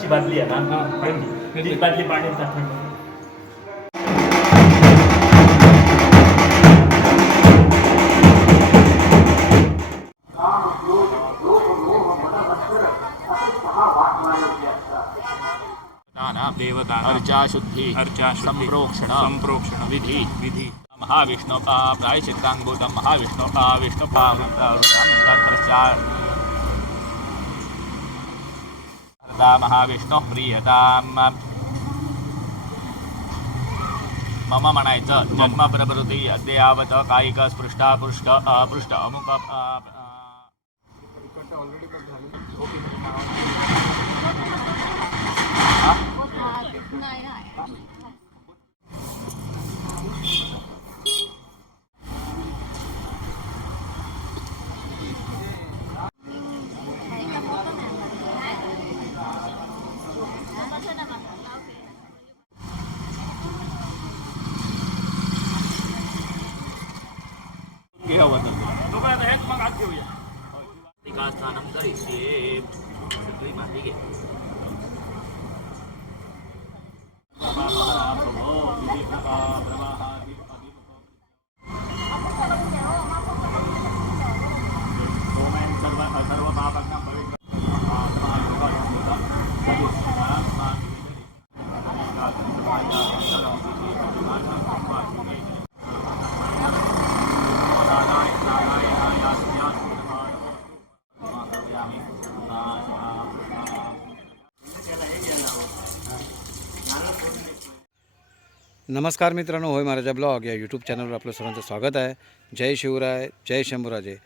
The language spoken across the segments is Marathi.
ची बादली आहे ना? हा. थंडी ती बादली पाणी टाकून देवता अर्चा शुद्धि अर्चा शुद्धि, संप्रोक्षण संप्रोक्षण, विधि विधि। महाविष्णु प्रायश्चित्तांगभूतं महाविष्णु विष्णु महाविष्णू प्रियताम. मम म्हणायचं जन्म प्रभृती अद्ययावत कायिक स्पृष्टा पृष्ठ अपृष्ठ अमुक ऑलरेडी sorry, she नमस्कार मित्रांनो होय महाराजा ब्लॉग या यूट्यूब चॅनलवर आपलं सर्वांचं स्वागत आहे. जय शिवराय जय शंभूराजे.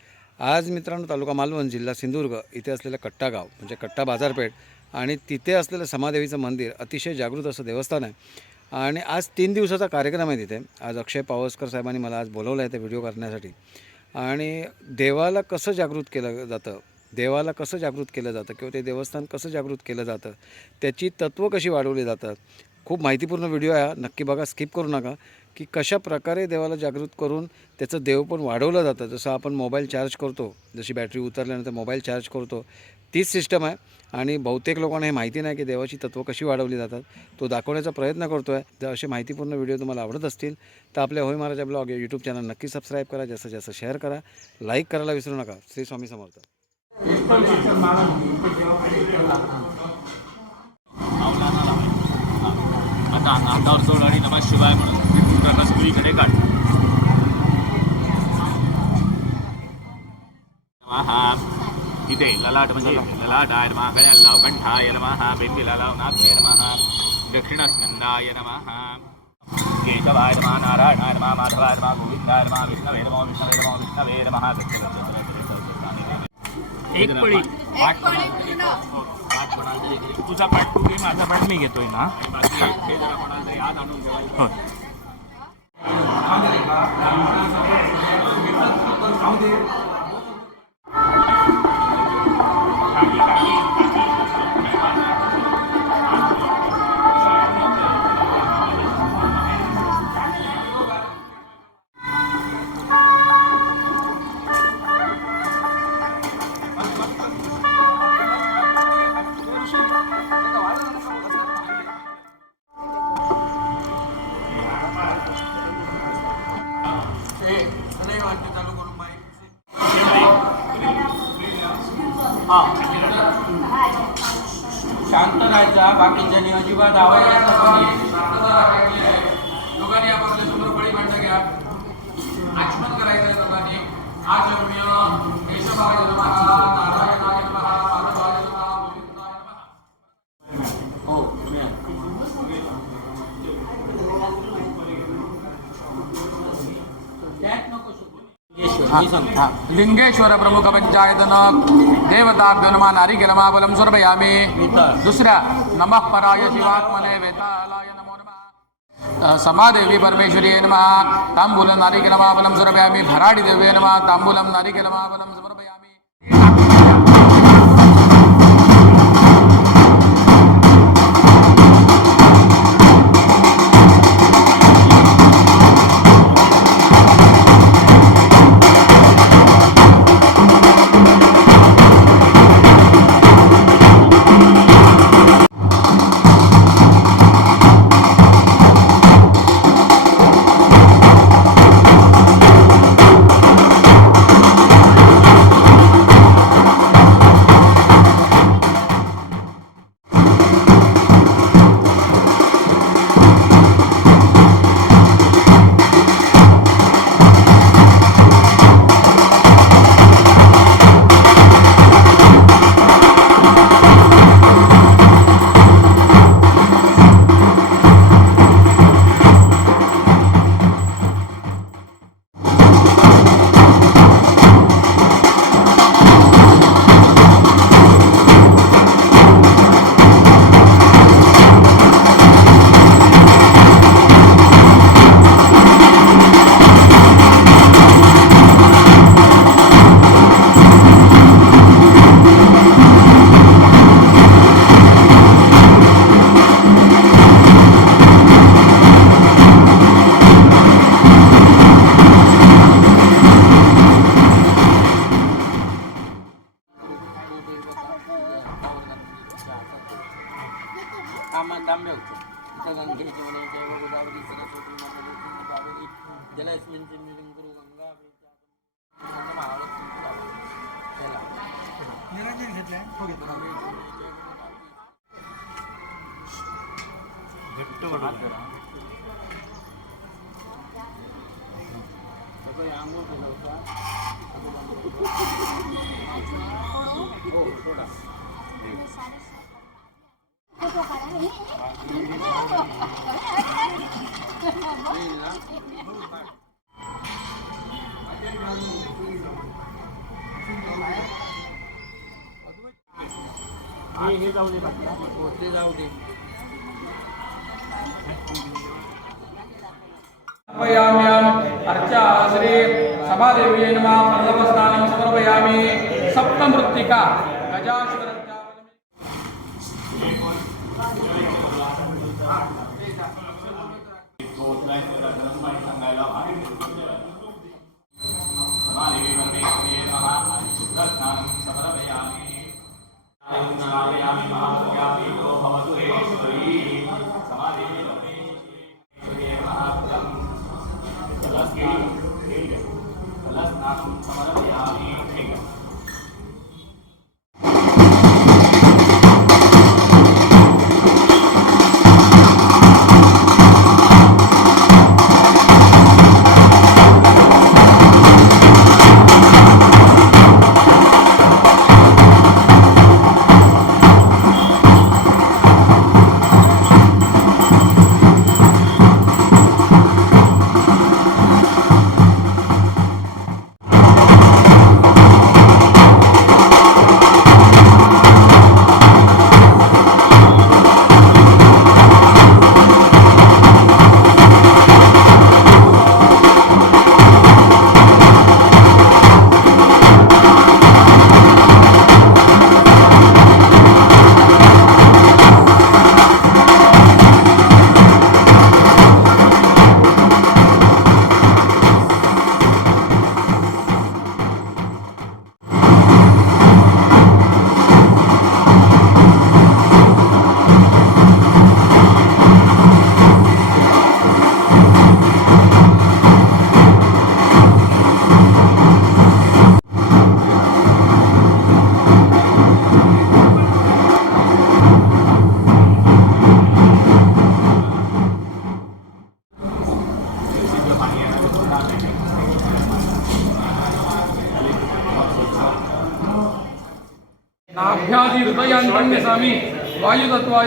आज मित्रांनो तालुका मालवण जिल्हा सिंधुदुर्ग इथे असलेलं कट्टा गाव म्हणजे कट्टा बाजारपेठ आणि तिथे असलेलं समादेवीचं मंदिर अतिशय जागृत असं देवस्थान आहे. आणि आज तीन दिवसाचा कार्यक्रम आहे तिथे. आज अक्षय पावसकर साहेबांनी मला आज बोलवलं आहे ते व्हिडिओ करण्यासाठी. आणि देवाला कसं जागृत केलं जातं देवाला कसं जागृत केलं जातं किंवा ते देवस्थान कसं जागृत केलं जातं त्याची तत्त्व कशी वाढवली जातात खूप माहितीपूर्ण व्हिडिओ आहे नक्की बघा स्किप करू नका. की कशा प्रकारे देवाला जागृत करून त्याचं देव पण वाढवलं जातं. जसं आपण मोबाईल चार्ज करतो जशी बॅटरी उतरल्यानंतर मोबाईल चार्ज करतो तीच सिस्टम आहे. आणि बहुतेक लोकांना हे माहिती नाही की देवाची तत्त्व कशी वाढवली जातात. तो दाखवण्याचा प्रयत्न करतो आहे जर असे माहितीपूर्ण व्हिडिओ तुम्हाला आवडत असतील तर आपल्या होय महाराजा ब्लॉग या यूट्यूब चॅनल नक्की सबस्क्राईब करा. जास्तीत जास्त शेअर करा. लाईक करायला विसरू नका. श्री स्वामी समर्थ आता अंगावर सोड आणि नमः शिवाय म्हणून करणं सगळीकडे काढ नमः. तिथे ललाट म्हणजे ललाट आहे नमः. गळ्याला लाव कंठाय नमः. बेंदीला लाव नाथ्ये नमः. दक्षिणस्कंदाय नमः. केशवाय नमः. नारायणाय नमः. माधवाय नमः. गोविंदाय नमः. विष्णवे नमः विष्णवे नमः विष्णवे नमः. एक पळी. तुझा पाठ तू घे माझा पाठ मी घेतोय ना. हे अजिबात आवाज यायचा नाही. शांतता राखायची आहे. दोघांनी आपापल्या समोर बळी भांडण घ्या आचमन करायचं आहे दोघांनी आचम्य केशवाय नमः नारायणाय नमः माधवाय नमः गोविंदाय नमः हो या. त्यात नको. लिंगेश्वर प्रमुख पंचायतन देवताभ्यो नमा नारिके नमाबलं समर्पयामि दुसऱ्या नमः पराय शिवात्मने वेतालाय नमो नमः। समादेवी परमेश्वरी नमः। तांबूलं नारिके नमाबलं समर्पयामि भराडी देवे नमः तांबूलं घट्ट वाटत हो हे जाऊ दे बाकी. हो ते जाऊ दे. సమర్పయామ్యాం అర్చాశ్రీ సభాదేవి నమ. ప్రథమ స్థానం సమర్పయామి. సప్తమృత్తిక.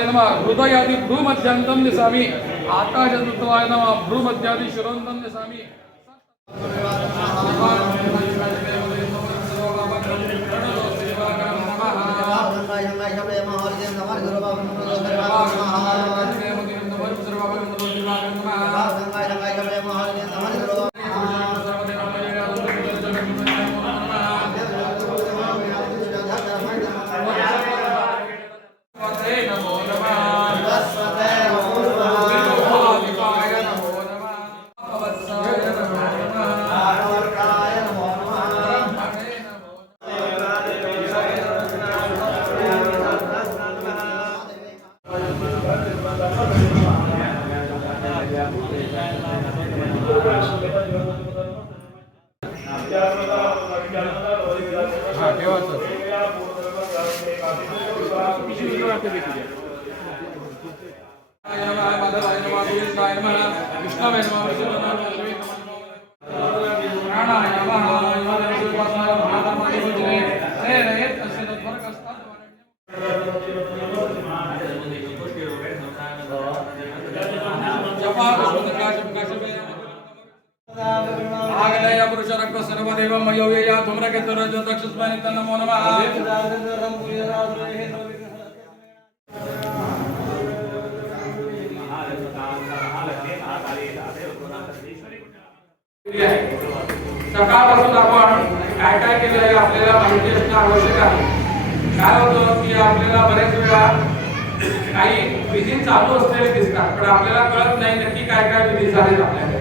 वायुतत्वाय नमः हृदयादि भ्रूमध्यांतं निसामि आकाशतत्वाय नमः भ्रूमध्यादि शिरोन्तं निसामि नमो नमः विभवादिपाय नमो नमः वत्साय नमो नमः ब्रह्मणे नमो कृष्णाय नमः माधवाय नमः गोविंदाय नमः विष्णवे नमः विष्णवे सकाळपासून आपण काय काय केलं हे आपल्याला माहिती असणं आवश्यक आहे. काय होतं की आपल्याला बऱ्याच वेळा काही विधी चालू असलेले दिसतात पण आपल्याला कळत नाही नक्की काय काय विधी झालेत आपल्याकडे.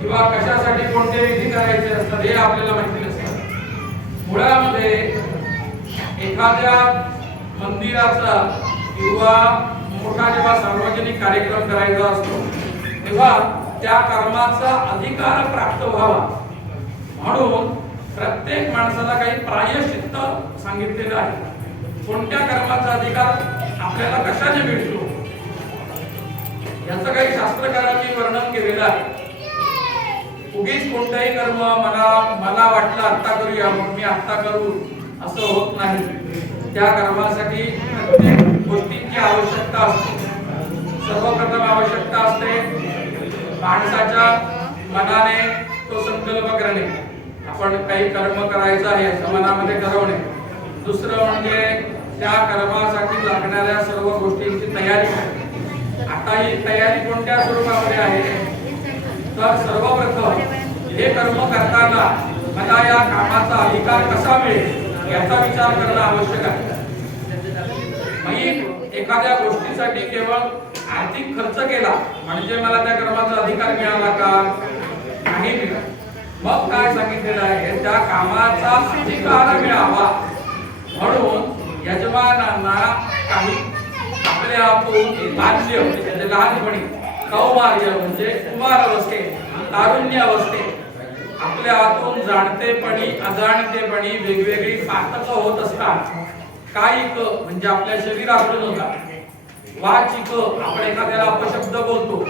किंवा कशासाठी कोणते विधी करायचे असतात हे आपल्याला माहिती नसतं. मुळामध्ये एखाद्या मंदिराचा किंवा मोठा जेव्हा सार्वजनिक कार्यक्रम करायचा असतो तेव्हा त्या कर्माचा अधिकार प्राप्त व्हावा. म्हणून प्रत्येक माणसाला काही प्रायश्चित्त सांगितलेलं आहे. कोणत्या कर्माचा अधिकार आपल्याला कशाने मिळतो याचं काही शास्त्रकारांनी वर्णन केलेलं आहे. उगीच कोणतंही कर्म मला मला वाटलं आत्ता करूया मग मी आत्ता करू असं होत नाही. त्या कर्मासाठी प्रत्येक गोष्टींची आवश्यकता असते. सर्वप्रथम आवश्यकता असते माणसाच्या मनाने तो संकल्प करणे. आपण काही कर्म करायचं आहे असं मनामध्ये ठरवणे दुसरं म्हणजे त्या कर्मासाठी लागणाऱ्या सर्व गोष्टींची तयारी आता ही तयारी कोणत्या स्वरूपामध्ये आहे? तर सर्वप्रथम हे कर्म करताना मला या कामाचा अधिकार कसा मिळेल याचा विचार करणं आवश्यक आहे. एखाद्या गोष्टीसाठी केवळ आर्थिक खर्च केला म्हणजे मला त्या कर्माचा अधिकार मिळाला का? नाही मिळाला. मग काय सांगितलेलं आहे? त्या कामाचा अधिकार मिळावा. म्हणून यजमानांना काही आपल्या बाल्य म्हणजे लहानपणी कौमार्य म्हणजे कुमार अवस्थे तारुण्य अवस्थे आपल्या हातून जाणतेपणी अजाणतेपणी वेगवेगळी पातक होत असतात. कायिक म्हणजे आपल्या शरीराकडून होतात वाचिक आपण एखाद्याला अपशब्द बोलतो.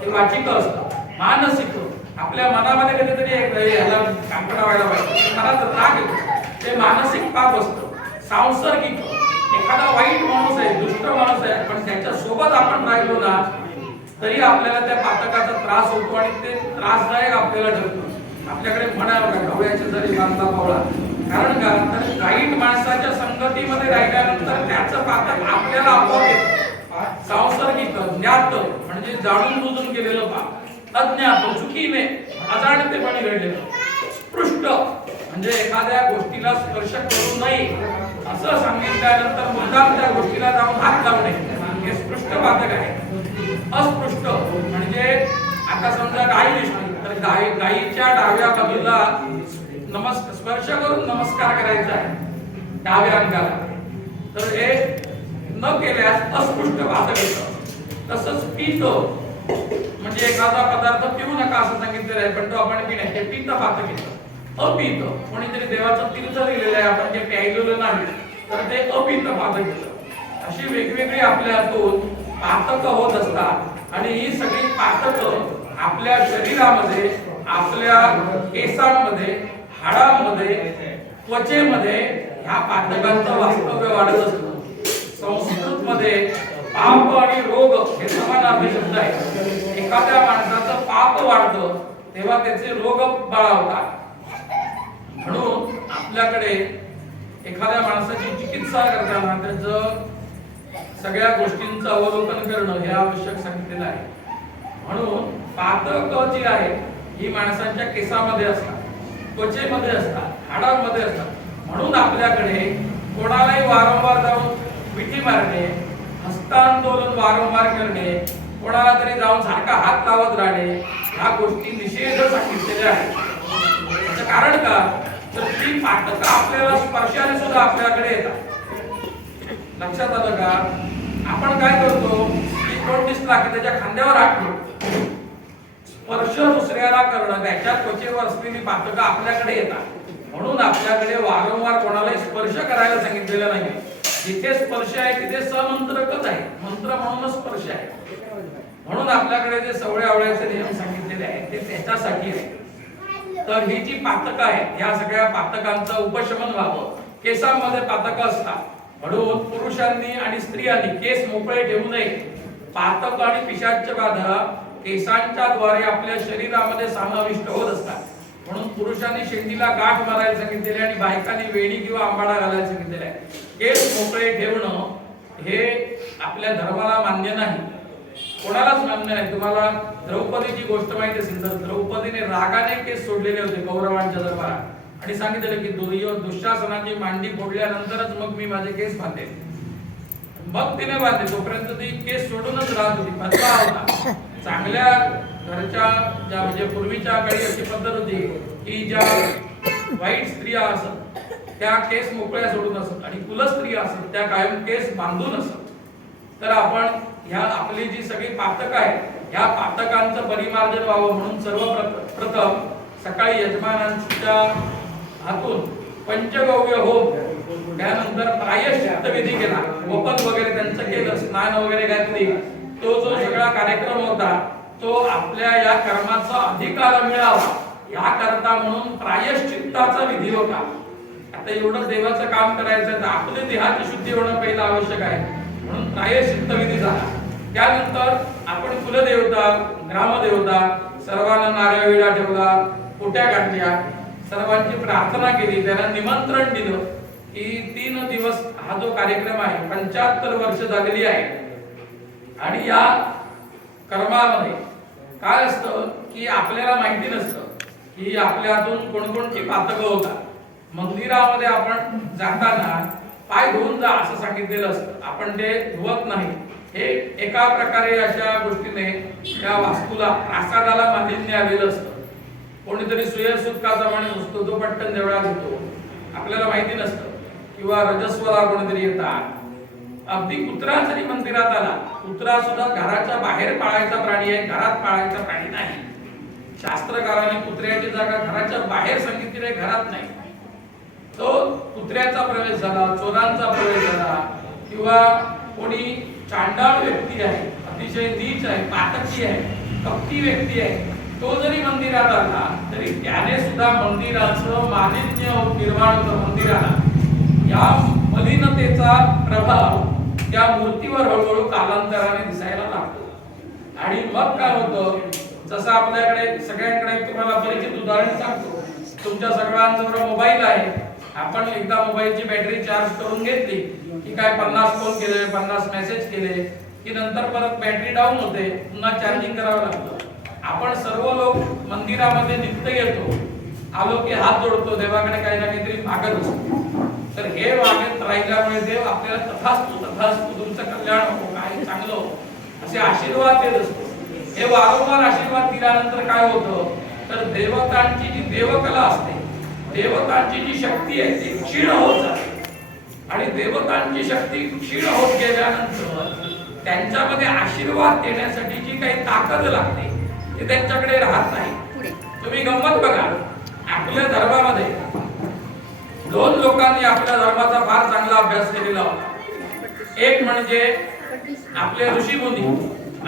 ते वाचिक असतं. मानसिक. आपल्या मनामध्ये कधीतरी एक ह्याला कांकडा व्हायला पाहिजे. मनात राग येतो. ते मानसिक पाप असतं. सांसर्गिक. एखादा वाईट माणूस आहे दुष्ट माणूस आहे पण त्याच्या सोबत आपण राहिलो ना तरी आपल्याला त्या पातकाचा त्रास होतो आणि ते त्रासदायक आपल्याला ठरतो. आपल्याकडे म्हणा बघा गवळ्याच्या जरी बांधता पावळा कारण का तर वाईट माणसाच्या संगतीमध्ये राहिल्यानंतर त्याचं पातक आपल्याला आपोआप सांसर्गिक ज्ञात म्हणजे जाणून बुजून केलेलं पाप अज्ञात चुकीने अजाणतेपणे घडलेलं. स्पृष्ट म्हणजे एखाद्या गोष्टीला स्पर्श करू नये. असं सांगितल्यानंतर मुद्दाम त्या गोष्टीला जाऊन हात लावणे हे स्पृष्ट पातक आहे. अस्पृष्ट म्हणजे आता समजा गाय दिसली तर गाई गायीच्या डाव्या बाजूला नमस्कार स्पर्श करून नमस्कार करायचा आहे. डाव्या तर हे न केल्यास अस्पृष्ट वादक येतं. तसंच पितो म्हणजे एखादा पदार्थ पिऊ नका असं सांगितलेलं आहे पण तो आपण पिणे हे पित पातक येतं. अपित कोणीतरी देवाचं तीर्थ लिहिलेलं आहे आपण जे प्यायलेलं नाही तर ते अपित पातक येतं. अशी वेगवेगळी आपल्यातून पातक होत असतात. आणि ही सगळी पातक आपल्या शरीरामध्ये आपल्या केसांमध्ये हाडामध्ये त्वचेमध्ये ह्या पातकांचं वास्तव्य वाढत असतं. संस्कृत मध्ये पाप आणि रोग हे समानार्थी शब्द आहे एखाद्या माणसाचं पाप वाढतं तेव्हा त्याचे रोग बळावतात म्हणून आपल्याकडे एखाद्या माणसाची चिकित्सा करताना त्याचं सगळ्या गोष्टींचं अवलोकन करणं हे आवश्यक सांगितलेलं आहे. म्हणून पातक जी आहे ही माणसांच्या केसामध्ये असतात. त्वचेमध्ये असतात हाडांमध्ये असतात. म्हणून आपल्याकडे कोणालाही वारंवार जाऊन मिठी मारणे हस्तांदोलन वारंवार करणे कोणाला तरी जाऊन सारखा हात लावत राहणे ह्या गोष्टी निषेध सांगितलेल्या आहेत. कारण का? तर ती पाठक आपल्याला स्पर्शाने सुद्धा आपल्याकडे येतात. लक्षात आलं का? आपण काय करतो? की कोण दिसला की त्याच्या खांद्यावर हात ठेवतो स्पर्श दुसऱ्याला करणं त्याच्या त्वचेवर असलेली पातकं आपल्याकडे येतात. म्हणून आपल्याकडे वारंवार कोणालाही स्पर्श करायला सांगितलेलं नाही जिथे स्पर्श आहे तिथे समंत्रकच आहे. मंत्र म्हणूनच स्पर्श आहे. म्हणून आपल्याकडे जे सवळे आवळ्याचे नियम सांगितलेले आहेत ते त्याच्यासाठी आहे. तर ही जी पातकं आहेत या सगळ्या पातकांचं उपशमन व्हावं. केसांमध्ये पातकं असतात. म्हणून पुरुषांनी आणि स्त्रियांनी केस मोकळे ठेवू नये. पातक आणि पिशाच्य बाधा केसांच्या द्वारे आपल्या शरीरामध्ये समाविष्ट होत असतात. म्हणून पुरुषांनी शेंडीला गाठ मारायला सांगितलेले आणि बायकांनी वेणी किंवा आंबाडा घालायला सांगितलेले आहे. केस मोकळे ठेवणं हे आपल्या धर्माला मान्य नाही. कोणालाच मान्य नाही. तुम्हाला द्रौपदीची गोष्ट माहिती असेल तर द्रौपदीने रागाने केस सोडलेले होते कौरवांच्या दरबारात. आणि सांगितलं की दुर्यो दुःशासनाची मांडी फोडल्यानंतरच मग मी माझे केस बांधले मग तिने बांधले. तोपर्यंत ती केस सोडूनच राहत होती. पत्ता होता. चांगल्या घरच्या ज्या म्हणजे पूर्वीच्या काळी अशी पद्धत होती की ज्या वाईट स्त्रिया असत त्या केस मोकळ्या सोडून असत आणि कुलस्त्रिया असत त्या कायम केस बांधून असत. तर आपण ह्या आपली जी सगळी पातक आहेत ह्या पातकांचं परिमार्जन व्हावं म्हणून सर्व प्रथम सकाळी यजमानांच्या हातून पंचगव्य होम त्यानंतर प्रायश्चित्त विधी केला. वपन वगैरे त्यांचं केलं स्नान वगैरे घातली. तो जो सगळा कार्यक्रम होता तो आपल्या या कर्माचा अधिकार मिळावा याकरता म्हणून प्रायश्चित्ताचा विधी होता. आता एवढं देवाचं काम करायचं तर आपले देहाची शुद्धी होणं पहिलं आवश्यक आहे. म्हणून प्रायश्चित्त विधी झाला. त्यानंतर आपण कुलदेवता ग्रामदेवता सर्वांना नारळ विडा ठेवला पोट्या काढल्या सर्वांची प्रार्थना केली त्यांना निमंत्रण दिलं की तीन दिवस हा जो कार्यक्रम आहे पंच्याहत्तर वर्ष झालेली आहे. आणि या कर्मामध्ये काय असतं की आपल्याला माहिती नसतं की आपल्यातून कोणकोणती पातकं होतात. मंदिरामध्ये आपण जाताना पाय धुवून जा असं सांगितलेलं असतं. आपण ते धुवत नाही. हे एका प्रकारे अशा गोष्टीने त्या वास्तूला प्रासादाला मान्य आलेलं असतं. कोणीतरी सुयसुत्काचा माणूस असतो तो पटकन देवळात येतो. आपल्याला माहिती नसतं. किंवा रजस्वला कोणीतरी येतात. अगदी कुत्रा जरी मंदिरात आला कुत्रा सुद्धा घराच्या बाहेर पाळायचा प्राणी आहे घरात पाळायचा प्राणी नाही. शास्त्रकारांनी कुत्र्याची जागा घराच्या बाहेर सांगितली आहे घरात नाही. तो कुत्र्याचा प्रवेश झाला चोरांचा प्रवेश झाला किंवा कोणी चांडाळ व्यक्ती आहे अतिशय नीच आहे पातकी आहे कपटी व्यक्ती आहे तो जरी मंदिरात आला तरी त्याने सुद्धा मंदिराचं मालिन्य निर्माण होतं मंदिराला या मलिनतेचा प्रभाव त्या मूर्तीवर हळूहळू कालांतराने दिसायला लागतो. आणि मग काय होतं? जसं आपल्याकडे सगळ्यांकडे तुम्हाला परिचित उदाहरण सांगतो. तुमच्या सगळ्यांजवळ मोबाईल आहे आपण एकदा मोबाईलची बॅटरी चार्ज करून घेतली की काय पन्नास फोन केले पन्नास मेसेज केले की नंतर परत बॅटरी डाऊन होते पुन्हा चार्जिंग करावं लागतं. आपण सर्व लोक मंदिरामध्ये नित्य येतो. आलो की हात जोडतो देवाकडे काही ना काहीतरी मागत असतो. तर हे मागत राहिल्यामुळे देव आपल्याला तथास्तु तथास्तु तुमचं कल्याण हो काही चांगलं हो असे आशीर्वाद देत असतो. हे वारंवार आशीर्वाद दिल्यानंतर काय होतं? तर देवतांची जी देवकला असते देवतांची जी शक्ती आहे ती क्षीण होत जाते. आणि देवतांची शक्ती क्षीण होत गेल्यानंतर त्यांच्यामध्ये आशीर्वाद देण्यासाठी जी काही ताकद लागते ती त्यांच्याकडे राहत नाही. तुम्ही गंमत बघा. आपल्या धर्मामध्ये दोन लोकांनी आपल्या धर्माचा फार चांगला अभ्यास केलेला. होता एक म्हणजे आपले ऋषीमुनी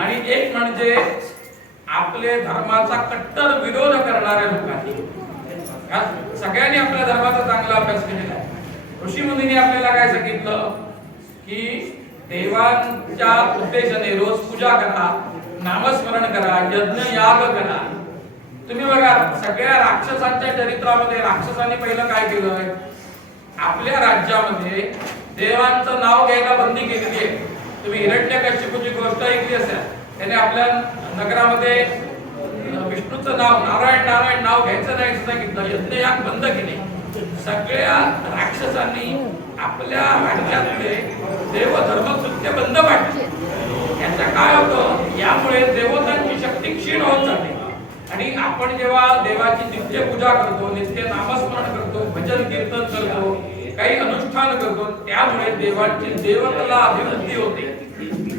आणि एक म्हणजे आपले धर्माचा कट्टर विरोध करणाऱ्या लोकांनी. सगळ्यांनी आपल्या धर्माचा चांगला अभ्यास केलेला आहे. ऋषीमुनींनी आपल्याला काय सांगितलं? की देवांच्या उद्देशाने रोज पूजा करा नामस्मरण करा यज्ञ याग करा. तुम्ही बघा सगळ्या राक्षसांच्या चरित्रामध्ये राक्षसांनी पहिलं काय केलंय? आपल्या राज्यामध्ये देवांचं नाव घ्यायला बंदी केलेली आहे. तुम्ही हिरण्यकश्यपूची गोष्ट ऐकली असेल त्याने आपल्या नगरामध्ये विष्णूचं नाव नारायण नारायण नाव घ्यायचं नाही सांगितलं. यज्ञयाग बंद केले. सगळ्या राक्षसांनी आपल्या राज्यातले देवधर्म कृत्य बंद पाडले याचं काय होतं? यामुळे देवतांची शक्ती क्षीण होत जाते. आणि आपण जेव्हा देवाची नित्य पूजा करतो नित्य नामस्मरण करतो भजन कीर्तन करतो काही अनुष्ठान करतो त्यामुळे देवाची देवकला अभिवृद्धी होते.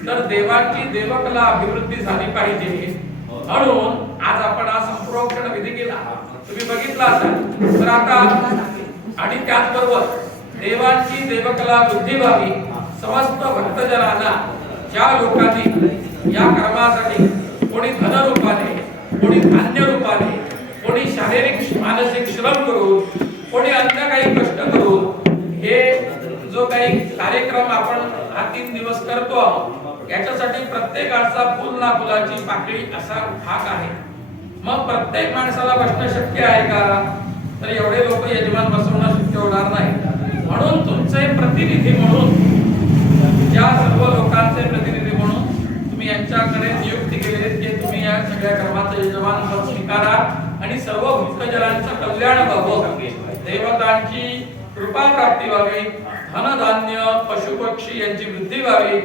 तर देवाची देवकला अभिवृद्धी झाली पाहिजे. म्हणून आज आपण हा संप्रोक्षण विधी केला तुम्ही बघितला असाल. तर आता आणि त्याचबरोबर देवांची देवकला वृद्धी व्हावी समस्त भक्तजनांना ज्या लोकांनी या कर्मासाठी कोणी धनरूपाने कोणी अन्य रूपाने कोणी शारीरिक मानसिक श्रम करून कोणी अन्य काही कष्ट करून हे जो काही कार्यक्रम आपण हा तीन दिवस करतो आहोत याच्यासाठी प्रत्येकाचा फुल ना फुलाची पाकळी असा भाग आहे. मग प्रत्येक माणसाला बसणं शक्य आहे का? तर एवढे लोक यजमान बसवणं शक्य होणार नाही. म्हणून तुमचे प्रतिनिधी म्हणून ज्या सर्व लोकांचे प्रतिनिधी म्हणून तुम्ही यांच्याकडे नियुक्ती केली या सगळ्या कर्माचा यजमान पद स्वीकारा आणि सर्व भक्तजनांचं कल्याण व्हावं देवतांची कृपा प्राप्ती व्हावी धनधान्य पशुपक्षी यांची वृद्धी व्हावी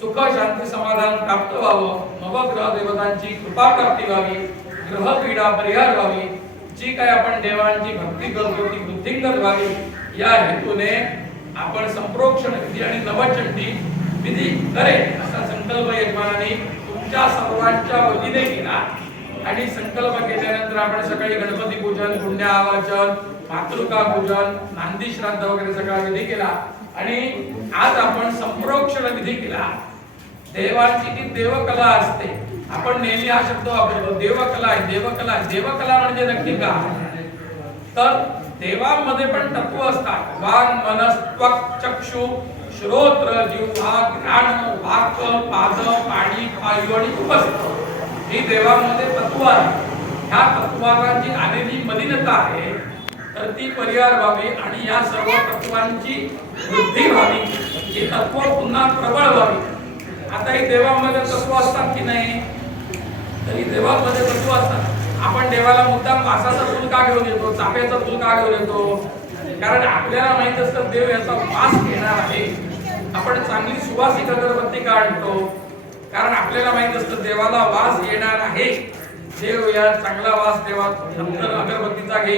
सुख शांती समाधान प्राप्त व्हावं. नवग्रह देवतांची कृपा प्राप्ती व्हावी ग्रह पीडा परिहार व्हावी. जी काय आपण देवांची भक्ती करतो ती वृद्धिंगत व्हावी. या हेतूने आपण संप्रोक्षण विधी आणि नवचंडी विधी करेल असा संकल्प यजमानाने तुमच्या सर्वांच्या वतीने केला. आणि संकल्प केल्यानंतर आपण सकाळी गणपती पूजन पुण्य आवाचन मातृका पूजन नांदी श्राद्ध वगैरे सगळा विधी केला. आणि आज आपण संप्रोक्षण विधी केला. देवाची जी देवकला असते. आपण नेहमी हा शब्द वापरतो देवकला आहे देवकला देवकला म्हणजे नक्की का? तर देवामध्ये पण तत्व असतात. वान मनस त्वक चक्षु श्रोत्र जिव्हा घ्राण वाक पाद पाणी पायू आणि उपस्थ. ही देवामध्ये तत्व आहे. ह्या तत्वाला जी आलेली मलिनता आहे तर ती परिहार व्हावी आणि या सर्व तत्वांची वृद्धी व्हावी. ही तत्व पुन्हा प्रबळ व्हावी. आता ही देवामध्ये तत्व असतात की नाही? तरी देवामध्ये तत्व असतात. आपण देवाला मुद्दाम मासाचा फुल का घेऊन येतो? चाफ्याचा फुल का घेऊन येतो? कारण आपल्याला माहीत असतं देव याचा वास घेणार आहे. आपण चांगली सुवासिक अगरबत्ती का आणतो कारण आपल्याला माहीत असतं देवाला वास येणार आहे. देव या चांगला वास देवा अंतर अगरबत्तीचा घे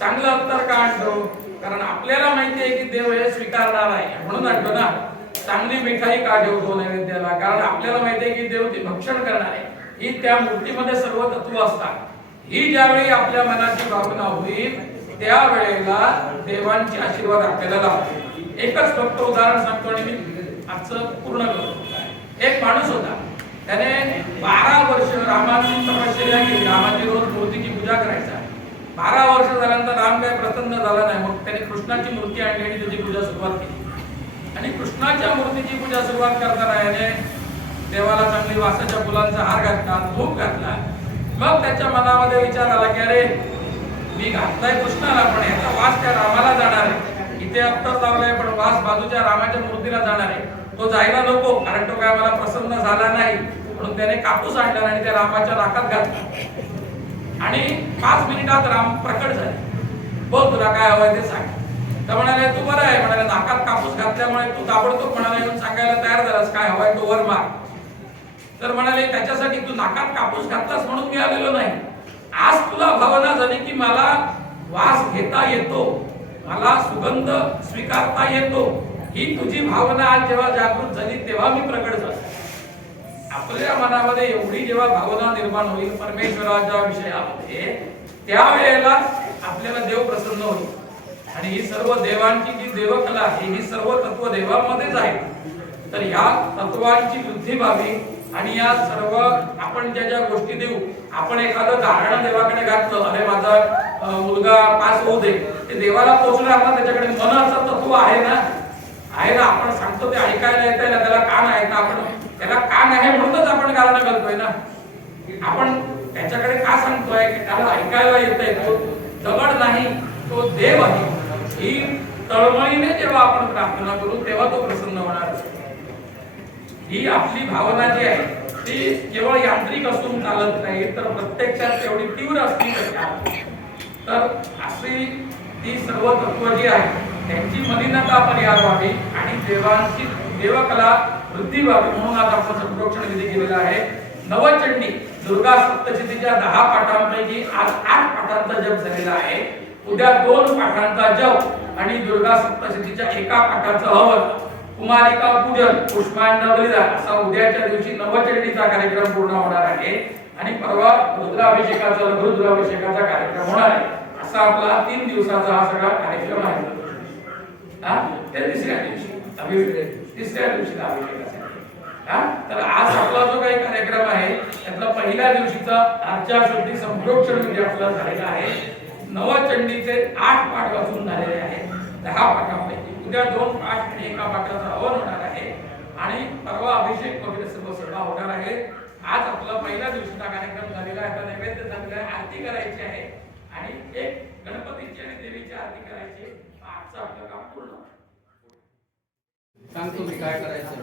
चांगला अंतर का आणतो कारण आपल्याला माहिती आहे की देव हे स्वीकारणार आहे. म्हणून आणतो ना चांगली मिठाई का ठेवतो नैवेद्याला. कारण आपल्याला माहिती आहे की देव ती भक्षण करणार आहे. ही त्या मूर्तीमध्ये सर्व तत्व असतात. ही ज्यावेळी आपल्या मनाची भावना होईल त्यावेळेला देवांचे आशीर्वाद आपल्याला लाभतील. एकच फक्त उदाहरण सांगतो आणि मी आजचं पूर्ण करतो. एक माणूस होता. त्याने बारा वर्ष रामाची तपश्चर्या केली. रामाची रोज मूर्तीची पूजा करायचा. बारा वर्ष झाल्यानंतर राम काही प्रसन्न झाला नाही. मग त्याने कृष्णाची मूर्ती आणली आणि त्याची पूजा सुरुवात केली. आणि कृष्णाच्या मूर्तीची पूजा सुरुवात करताना याने देवाला चांगली वासाच्या फुलांचा हार घातला धूप घातला. मग त्याच्या मनामध्ये विचार आला की अरे मी घातलाय कृष्णाला पण याचा वास त्या रामाला जाणार आहे. इथे अत्तर लावलाय पण वास बाजूच्या रामाच्या मूर्तीला जाणार आहे. तो जायला नको कारण तो काय मला प्रसन्न झाला नाही. म्हणून त्याने कापूस आणला आणि त्या रामाच्या नाकात घातला. आणि पाच मिनिटात राम प्रकट झाले. बोल तुला काय हवंय ते सांग. तर म्हणाले तू बरं आहे. म्हणाले नाकात कापूस घातल्यामुळे तू ताबडतोब म्हणाला येऊन सांगायला तयार झालास. काय हवाय तो वर मार. तर म्हणाले त्याच्यासाठी तू नाकात कापूस घातलास म्हणून मी आलेलो नाही. आज तुला भावना झाली की मला वास घेता येतो. मला सुगंध स्वीकारता येतो ही तुझी भावना आज जेव्हा जागृत झाली तेव्हा मी प्रकट झालो. आपल्या मनामध्ये एवढी जेव्हा भावना निर्माण होईल परमेश्वराच्या विषयामध्ये त्यावेळेला आपल्याला देव प्रसन्न होईल. आणि ही सर्व देवांची जी देवकला आहे ही सर्व तत्व देवामध्येच आहे तर या तत्वांची वृद्धी व्हावी आणि या सर्व आपण ज्या ज्या गोष्टी देऊ आपण एखादं धारणा देवाकडे घातलं अरे माझा मुलगा पास होऊ दे ते देवाला पोचलं आपण त्याच्याकडे मनाचं तत्व आहे ना? आहे ना आपण सांगतो ते ऐकायला येत ना त्याला कान आहेत ना आपण त्याला कान आहे म्हणूनच आपण गाणं घालतोय ना? आपण त्याच्याकडे का सांगतोय? की त्याला ऐकायला येत आहे तो दगड नाही तो देव आहे. ही तळमळीने जेव्हा आपण प्रार्थना करू तेव्हा तो प्रसन्न होणार. ही आपली भावना जी आहे ती केवळ यांत्रिक असून चालत नाही तर प्रत्यक्षात तेवढी तीव्र असली तर अशी ती सर्व तत्व जी आहे त्यांची मलिनता परिहार व्हावी आणि देवांची देवकला वृद्धी व्हावी म्हणून आज आपण संप्रोक्षण विधी केलेला आहे. नवचंडी दुर्गा सप्तशतीच्या दहा पाठांपैकी आज आठ पाठांचा जप झालेला आहे. उद्या दोन पाठांचा जप आणि दुर्गा सप्तशतीच्या एका पाठाचं हवन. कुमारिका पूजन पुष्पांड बलिदान. असा उद्याच्या दिवशी नवचंडीचा कार्यक्रम पूर्ण होणार आहे. आणि परवा रुद्राभिषेकाचा रुद्राभिषेकाचा कार्यक्रम होणार आहे. असा आपला तीन दिवसाचा हा सगळा कार्यक्रम आहे. हा? त्या तिसऱ्या दिवशी. तिसऱ्या दिवशी अभिषेकाचा हा? तर आज आपला जो काही कार्यक्रम आहे त्यातला पहिल्या दिवशीचा आजच्या शेवटी संप्रोक्षण म्हणजे आपला झालेला आहे. नवचंडीचे आठ पाठ वाचून झालेले आहे. दहा पाठापैकी उद्या दोन पाठ आणि एका पाठाचं हवन होणार आहे. आणि परवा अभिषेक वगैरे सर्व सभा होणार आहे. आज आपला पहिल्या दिवशीचा कार्यक्रम झालेला आहे. नैवेद्य झालेला आहे आरती करायची आहे. आणि एक गणपतीची आणि देवीची आरती करायची आजचं आपलं काम पूर्ण सांग तुम्ही काय करायचं?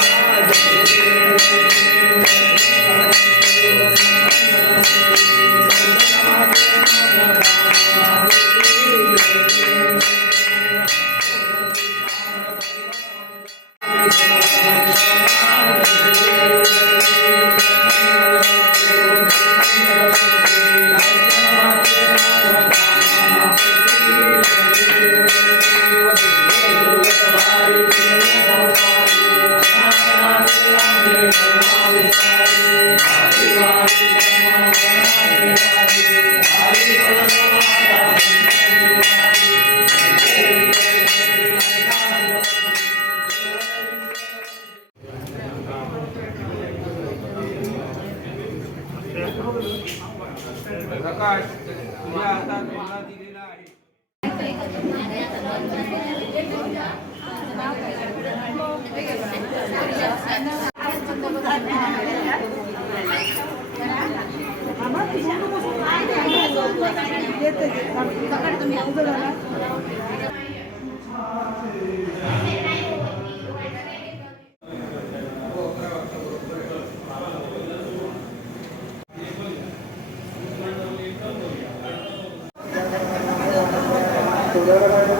हे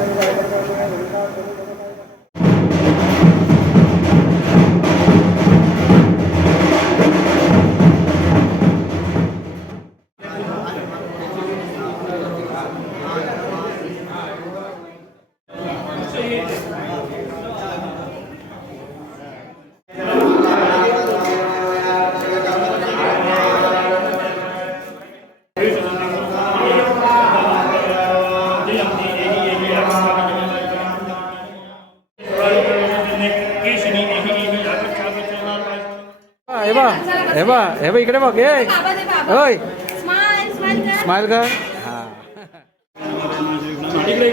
हे बा हे बा इकडे बघ ए. होय स्माइल स्माइल कर. स्माइल कर. हां. इकडे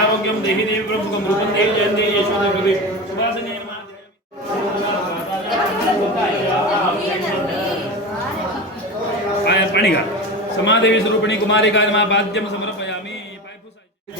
आरोग्यम देवी यशोदे पाणी घाल समादेवी स्वरूपिणी कुमारी मा बाध्यम समर्पयामी